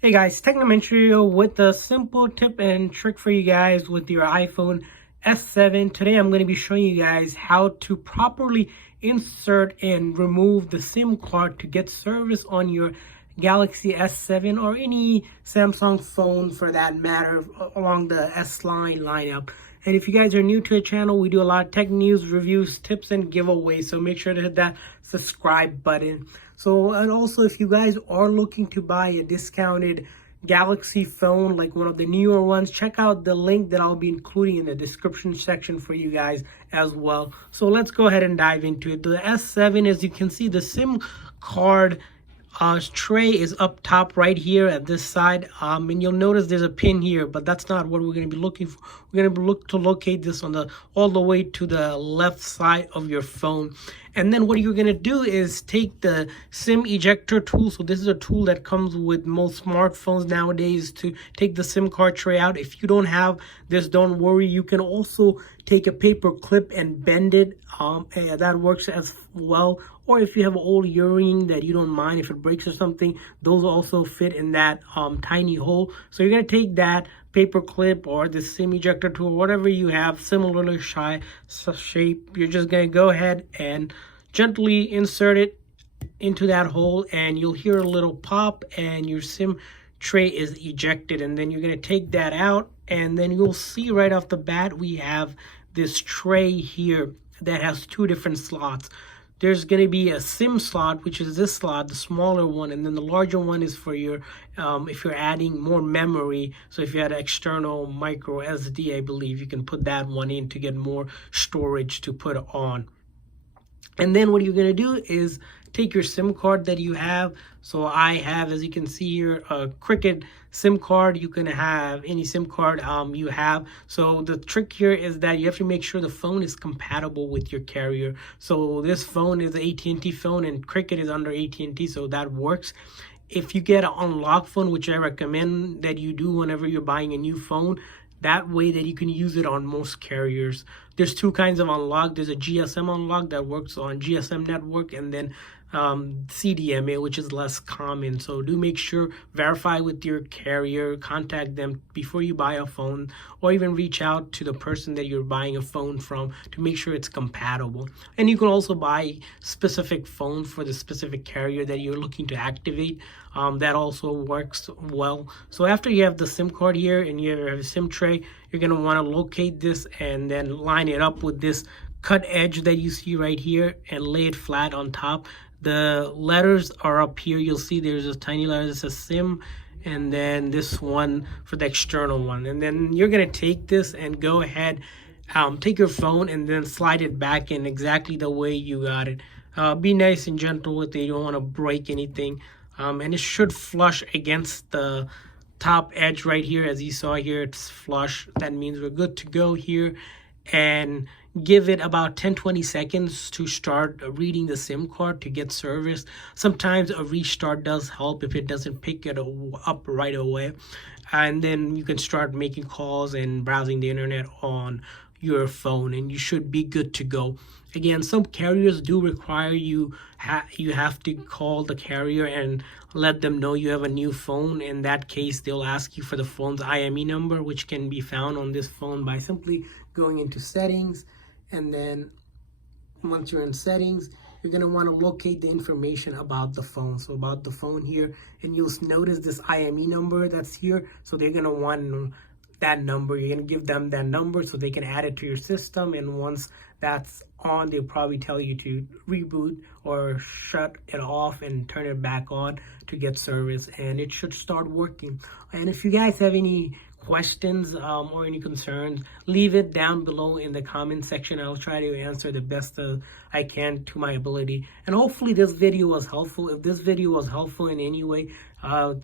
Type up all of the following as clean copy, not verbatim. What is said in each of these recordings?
Hey guys, Technomentary with a simple tip and trick for you guys with your iPhone S7. Today I'm going to be showing you guys how to properly insert and remove the SIM card to get service on your Galaxy S7 or any Samsung phone for that matter along the S line lineup. And if you guys are new to the channel, we do a lot of tech news, reviews, tips, and giveaways. So make sure to hit that subscribe button. So, and also if you guys are looking to buy a discounted Galaxy phone, like one of the newer ones, check out the link that I'll be including in the description section for you guys as well. So let's go ahead and dive into it. The S7, as you can see, the SIM card tray is up top right here at this side, and you'll notice there's a pin here, but that's not what we're going to be looking for. We're going to look to locate this on the all the way to the left side of your phone. And then what you're going to do is take the SIM ejector tool. So this is a tool that comes with most smartphones nowadays to take the SIM card tray out. If you don't have this, don't worry. You can also take a paper clip and bend it. That works as well. Or if you have an old earring that you don't mind if it breaks or something, those also fit in that tiny hole. So you're going to take that paper clip or the SIM ejector tool, whatever you have, similarly shape. You're just going to go ahead and gently insert it into that hole, and you'll hear a little pop and your SIM tray is ejected. And then you're going to take that out, and then you'll see right off the bat we have this tray here that has two different slots. There's going to be a SIM slot, which is this slot, the smaller one, and then the larger one is for your if you're adding more memory. So if you had an external micro SD, I believe you can put that one in to get more storage to put on. And then what you're going to do is take your SIM card that you have. So I have, as you can see here, a Cricket SIM card. You can have any SIM card you have. So the trick here is that you have to make sure the phone is compatible with your carrier. So this phone is an AT&T phone and Cricket is under AT&T, so that works. If you get an unlocked phone, which I recommend that you do whenever you're buying a new phone, that way that you can use it on most carriers. There's two kinds of unlock. There's a GSM unlock that works on GSM network, and then CDMA, which is less common. So do make sure, verify with your carrier, contact them before you buy a phone, or even reach out to the person that you're buying a phone from to make sure it's compatible. And you can also buy specific phone for the specific carrier that you're looking to activate. That also works well. So after you have the SIM card here and you have a SIM tray, you're going to want to locate this and then line it up with this cut edge that you see right here and lay it flat on top. The letters are up here. You'll see there's a tiny letter that says SIM, and then this one for the external one. And then you're going to take this and go ahead, take your phone and then slide it back in exactly the way you got it. Be nice and gentle with it. You don't want to break anything. And it should flush against the top edge right here. As you saw here, it's flush. That means we're good to go here. And give it about 10-20 seconds to start reading the SIM card to get service. Sometimes a restart does help if it doesn't pick it up right away. And then you can start making calls and browsing the internet on your phone, and you should be good to go. Again, some carriers do require you have to call the carrier and let them know you have a new phone. In that case, they'll ask you for the phone's IME number, which can be found on this phone by simply going into settings. And then once you're in settings, you're going to want to locate the information about the phone. So about the phone here, and you'll notice this IME number that's here. So they're going to want that number. You're going to give them that number so they can add it to your system. And once that's on, they'll probably tell you to reboot or shut it off and turn it back on to get service, and it should start working. And if you guys have any questions or any concerns, leave it down below in the comment section. I'll try to answer the best I can to my ability. And hopefully this video was helpful. If this video was helpful in any way,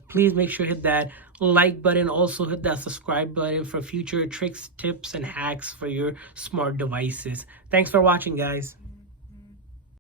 please make sure to hit that like button. Also hit that subscribe button for future tricks, tips, and hacks for your smart devices. Thanks for watching, guys.